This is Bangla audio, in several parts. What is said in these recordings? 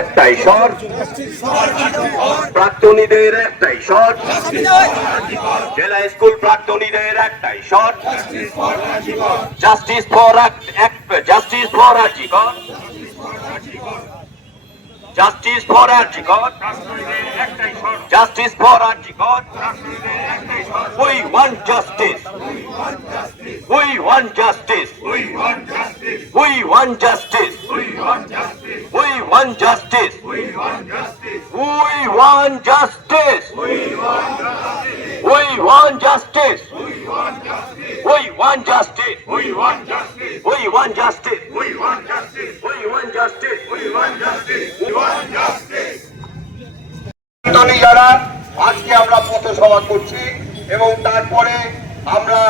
একটাই শর্ট, প্রাক্তনীদের একটাই শর্ট, জেলা স্কুল প্রাক্তনীদের একটাই short, justice for RG Kar, justice for RG Kar, justice for RG Kar. We want justice. We want justice. We want justice. We want justice. We want justice. We want justice. We want justice. We want justice. We want justice. We want justice. We want justice. We want justice. We want justice. We want justice. We want justice. We want justice. We want justice. যারা আজকে আমরা পথসভা করছি এবং তারপরে আমরা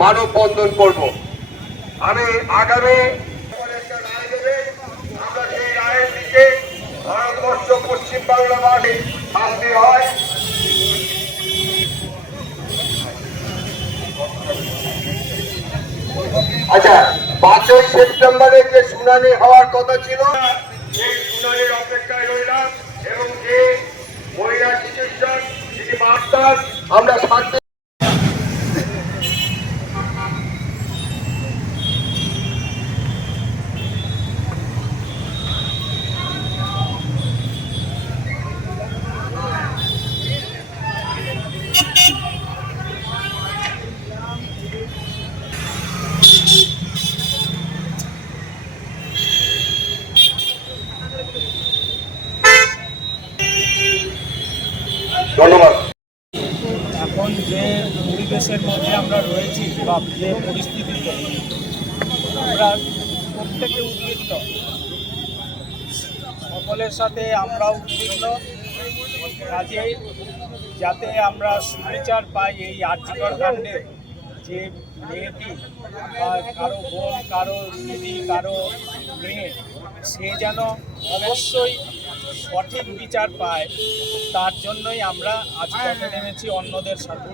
মানববন্ধন করব। আমি আগামী আমরা সেই রায়ের দিকে ভারতবর্ষ পশ্চিমবাংলা মাঠে শাস্তি হয়। আচ্ছা, 5ই সেপ্টেম্বরে যে শুনানি হওয়ার কথা ছিল সেই শুনানির অপেক্ষায় রইলাম এবং যে মহিলা চিকিৎসক যিনি মাস্টার আমরা শান্তি ধন্যবাদ। এখন যে পরিবেশের মধ্যে আমরা রয়েছি বা যে পরিস্থিতিতে আমরা প্রত্যেকে উদ্বিগ্ন, সকলের সাথে আমরাও উদ্বিগ্ন, কাজেই যাতে আমরা সুবিচার পাই এই আর্যিকর কাণ্ডে যে মেয়েটি বা কারো বোন, কারো দিদি, কারো মেয়ে, সে যেন অবশ্যই সঠিক বিচার পায়, তার জন্যই আমরা আজ পথে নেমেছি অন্যদের সাথে।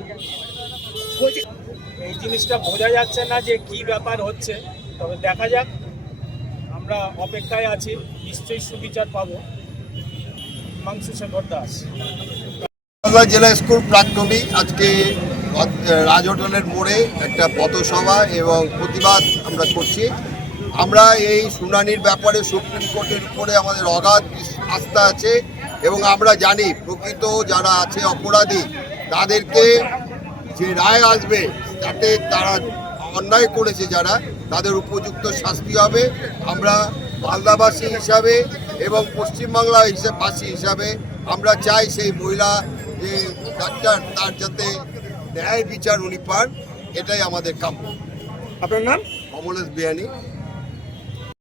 এই জিনিসটা বোঝা যাচ্ছে না যে কি ব্যাপার হচ্ছে, তবে দেখা যাক, আমরা অপেক্ষায় আছি, নিশ্চয়ই সুবিচার পাবো। হিমাংশু শেখর দাস, জেলা স্কুল প্রাক্তনী আজকে রাজহোটেলের মোড়ে একটা পথসভা এবং প্রতিবাদ আমরা করছি। আমরা এই শুনানির ব্যাপারে সুপ্রিম কোর্টের উপরে আমাদের অগাধ আস্থা আছে এবং আমরা জানি প্রকৃত যারা আছে অপরাধী তাদেরকে যে রায় আসবে তাতে তারা অন্যায় করেছে যারা, তাদের উপযুক্ত শাস্তি হবে। আমরা মালদাবাসী হিসাবে এবং পশ্চিমবাংলা বাসী হিসাবে আমরা চাই সেই মহিলা যে ডাক্তার তার যাতে ন্যায় বিচার উনি পান, এটাই আমাদের কাম্য। আপনার নাম? অমলেশ বিয়ানি।